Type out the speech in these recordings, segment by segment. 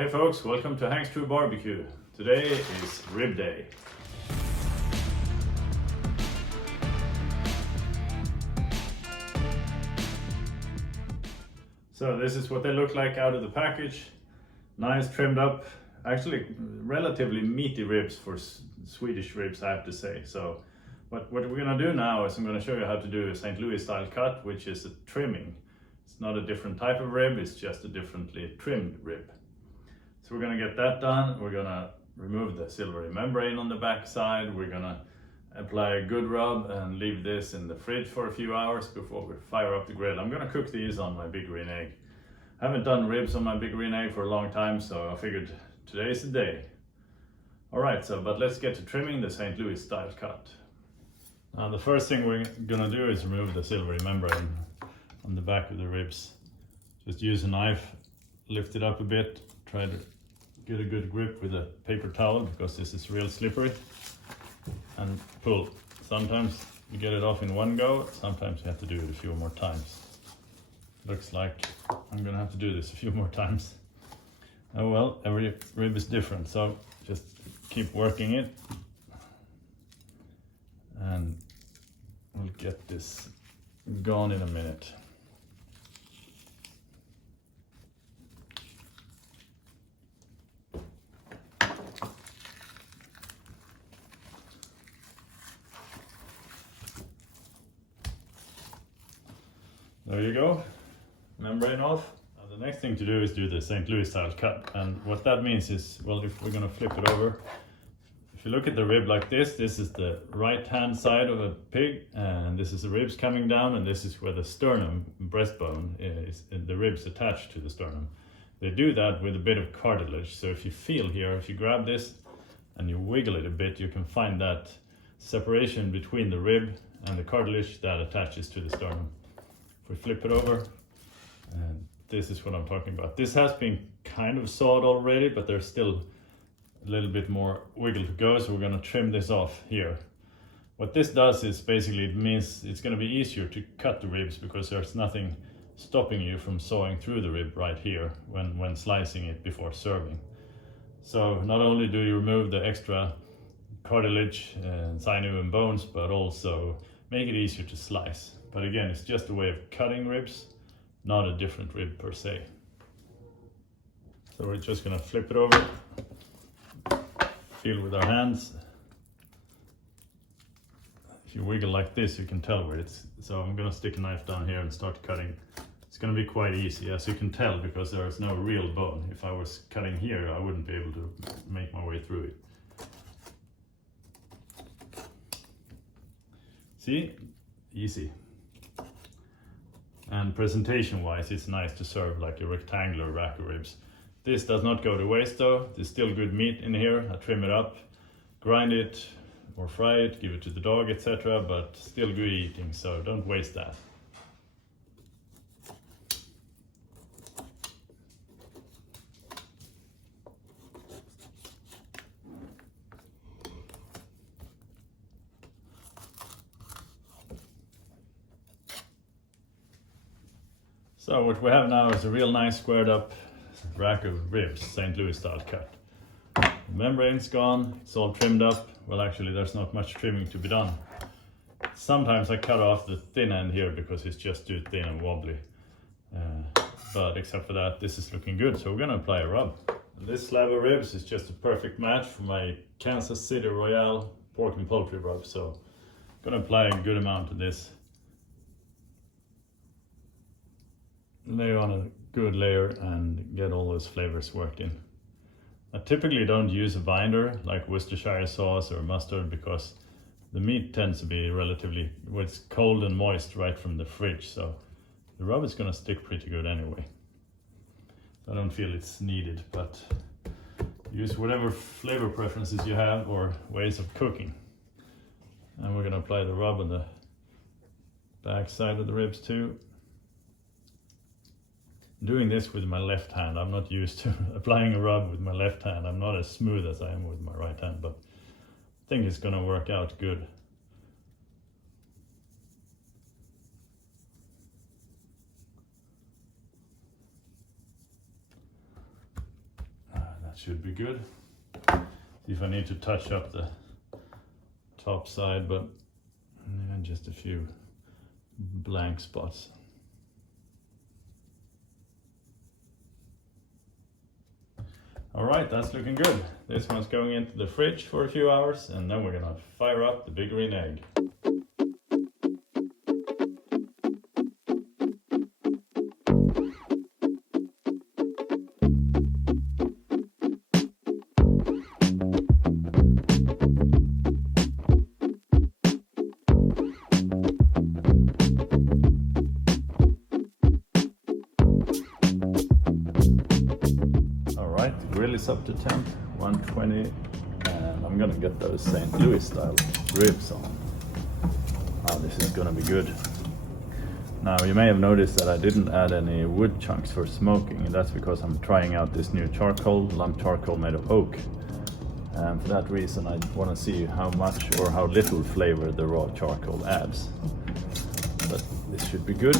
Hey folks, welcome to Hank's True Barbecue. Today is rib day. So this is what they look like out of the package. Nice trimmed up, actually relatively meaty ribs for Swedish ribs, I have to say. So what we're gonna do now is I'm gonna show you how to do a St. Louis style cut, which is a trimming. It's not a different type of rib, it's just a differently trimmed rib. So we're gonna get that done. We're gonna remove the silvery membrane on the back side. We're gonna apply a good rub and leave this in the fridge for a few hours before we fire up the grill. I'm gonna cook these on my Big Green Egg. I haven't done ribs on my Big Green Egg for a long time, so I figured today's the day. All right, but let's get to trimming the St. Louis style cut. Now the first thing we're gonna do is remove the silvery membrane on the back of the ribs. Just use a knife, lift it up a bit, try to get a good grip with a paper towel because this is real slippery, and pull. Sometimes you get it off in one go, sometimes you have to do it a few more times. Looks like I'm gonna have to do this a few more times. Oh well, every rib is different, so just keep working it and we'll get this gone in a minute. There you go, membrane off. Now the next thing to do is do the St. Louis style cut, and what that means is, well, if we're gonna flip it over, if you look at the rib like this is the right hand side of a pig, and this is the ribs coming down, and this is where the sternum, breastbone, is the ribs attached to the sternum. They do that with a bit of cartilage, so if you feel here, if you grab this and you wiggle it a bit, you can find that separation between the rib and the cartilage that attaches to the sternum. We flip it over, and this is what I'm talking about. This has been kind of sawed already, but there's still a little bit more wiggle to go, so we're going to trim this off here. What this does is basically it means it's going to be easier to cut the ribs because there's nothing stopping you from sawing through the rib right here when slicing it before serving. So not only do you remove the extra cartilage and sinew and bones, but also make it easier to slice. But again, it's just a way of cutting ribs, not a different rib per se. So we're just gonna flip it over, feel with our hands. If you wiggle like this, you can tell where it's, so I'm gonna stick a knife down here and start cutting. It's gonna be quite easy, as you can tell, because there is no real bone. If I was cutting here, I wouldn't be able to make my way through it. See? Easy. And presentation wise, it's nice to serve like a rectangular rack of ribs. This does not go to waste though. There's still good meat in here. I trim it up, grind it or fry it, give it to the dog, etc. But still good eating, so don't waste that. So what we have now is a real nice squared up rack of ribs, St. Louis style cut. The membrane's gone, it's all trimmed up. Well, actually there's not much trimming to be done. Sometimes I cut off the thin end here because it's just too thin and wobbly. But except for that, this is looking good, so we're gonna apply a rub. This slab of ribs is just a perfect match for my Kansas City Royale pork and poultry rub, so I'm gonna apply a good amount of this. Lay on a good layer and get all those flavors worked in. I typically don't use a binder like Worcestershire sauce or mustard because the meat tends to be relatively, well, it's cold and moist right from the fridge, so the rub is going to stick pretty good anyway. I don't feel it's needed, but use whatever flavor preferences you have or ways of cooking. And we're going to apply the rub on the back side of the ribs too. Doing this with my left hand. I'm not used to applying a rub with my left hand. I'm not as smooth as I am with my right hand, but I think it's gonna work out good. should be good. See if I need to touch up the top side, but yeah, just a few blank spots. All right, that's looking good. This one's going into the fridge for a few hours, and then we're gonna fire up the big green egg. The grill is up to temp, 120, and I'm gonna get those St. Louis style ribs on. Oh, this is gonna be good. Now you may have noticed that I didn't add any wood chunks for smoking, and that's because I'm trying out this new charcoal, lump charcoal made of oak. And for that reason I want to see how much or how little flavor the raw charcoal adds. But this should be good.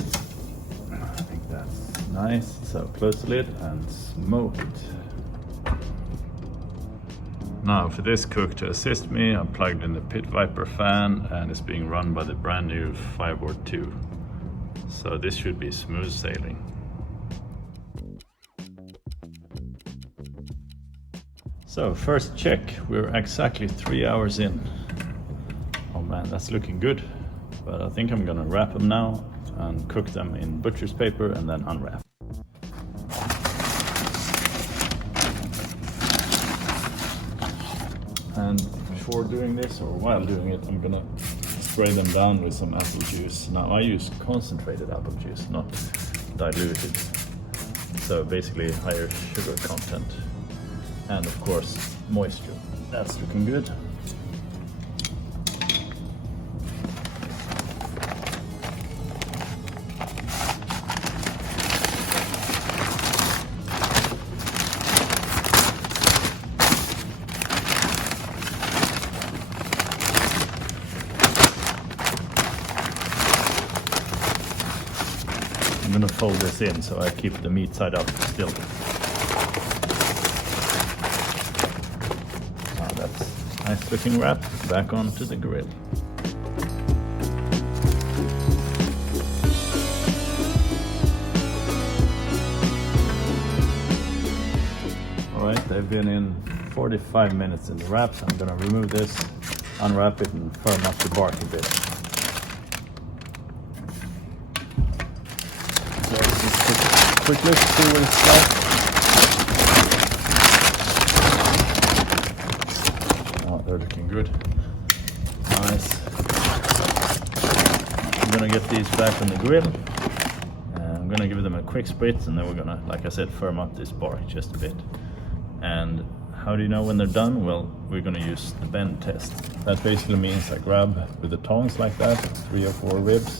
I think that's nice. So close the lid and smoke it. Now for this cook to assist me, I plugged in the Pit Viper fan and it's being run by the brand new Fireboard 2. So this should be smooth sailing. So first check, we're exactly 3 hours in. Oh man, that's looking good. But I think I'm gonna wrap them now and cook them in butcher's paper and then unwrap. And before doing this, or while doing it, I'm gonna spray them down with some apple juice. Now I use concentrated apple juice, not diluted. So basically higher sugar content. And of course, moisture. That's looking good. I'm gonna fold this in so I keep the meat side up still. Now that's nice looking wrap. Back onto the grill. Alright, they've been in 45 minutes in the wrap. I'm gonna remove this, unwrap it and firm up the bark a bit. Quick look, see what it's like. Oh, they're looking good. Nice. I'm gonna get these back on the grill. I'm gonna give them a quick spritz and then we're gonna, like I said, firm up this bark just a bit. And how do you know when they're done? Well, we're gonna use the bend test. That basically means I grab with the tongs like that, 3 or 4 ribs,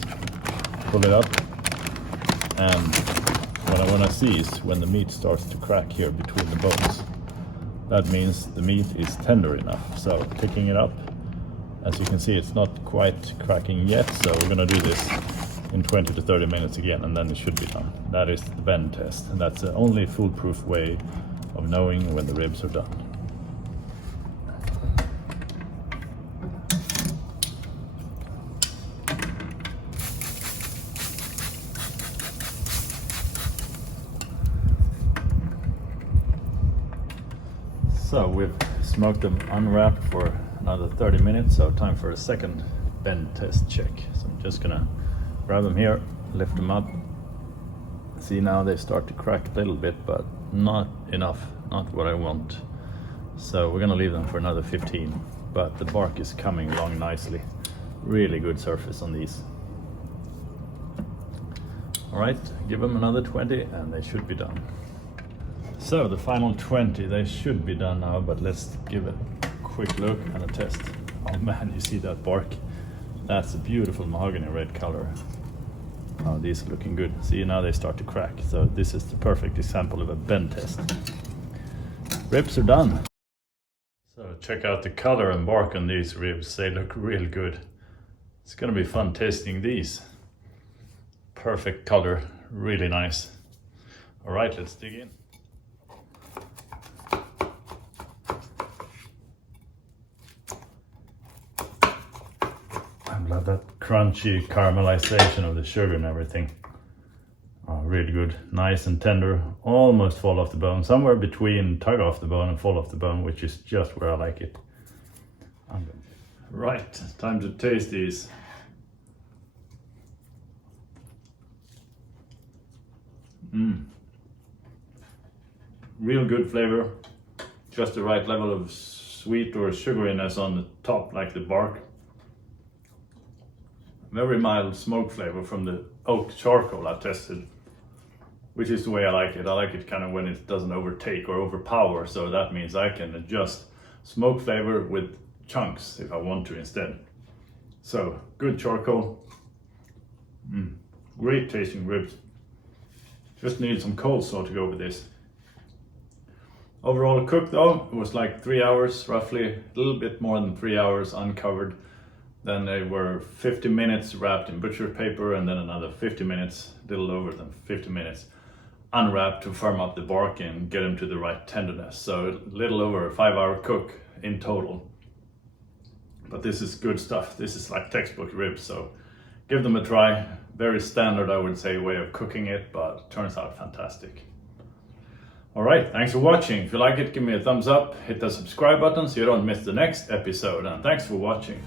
pull it up, and what I want to see is when the meat starts to crack here between the bones. That means the meat is tender enough. So picking it up, as you can see, it's not quite cracking yet. So we're going to do this in 20 to 30 minutes again, and then it should be done. That is the bend test, and that's the only foolproof way of knowing when the ribs are done. So we've smoked them unwrapped for another 30 minutes, so time for a second bend test check. So I'm just gonna grab them here, lift them up. See, now they start to crack a little bit, but not enough, not what I want. So we're gonna leave them for another 15, but the bark is coming along nicely. Really good surface on these. All right, give them another 20 and they should be done. So the final 20, they should be done now, but let's give it a quick look and a test. Oh man, you see that bark? That's a beautiful mahogany red color. Oh, these are looking good. See, now they start to crack. So this is the perfect example of a bend test. Ribs are done. So check out the color and bark on these ribs. They look real good. It's gonna be fun tasting these. Perfect color, really nice. All right, let's dig in. crunchy caramelization of the sugar and everything. Really good, nice and tender, almost fall off the bone, somewhere between tug off the bone and fall off the bone, which is just where I like it. Right, time to taste these. Real good flavor, just the right level of sweet or sugariness on the top, like the bark. Very mild smoke flavor from the oak charcoal I tested, which is the way I like it. I like it kind of when it doesn't overtake or overpower, so that means I can adjust smoke flavor with chunks if I want to instead. So good charcoal, great tasting ribs. Just need some coleslaw to go with this. Overall cooked though, it was like 3 hours roughly, a little bit more than 3 hours uncovered. Then they were 50 minutes wrapped in butcher paper, and then another 50 minutes, a little over than 50 minutes, unwrapped to firm up the bark and get them to the right tenderness. So a little over a 5-hour cook in total. But this is good stuff. This is like textbook ribs, so give them a try. Very standard, I would say, way of cooking it, but it turns out fantastic. All right, thanks for watching. If you like it, give me a thumbs up, hit the subscribe button so you don't miss the next episode, and thanks for watching.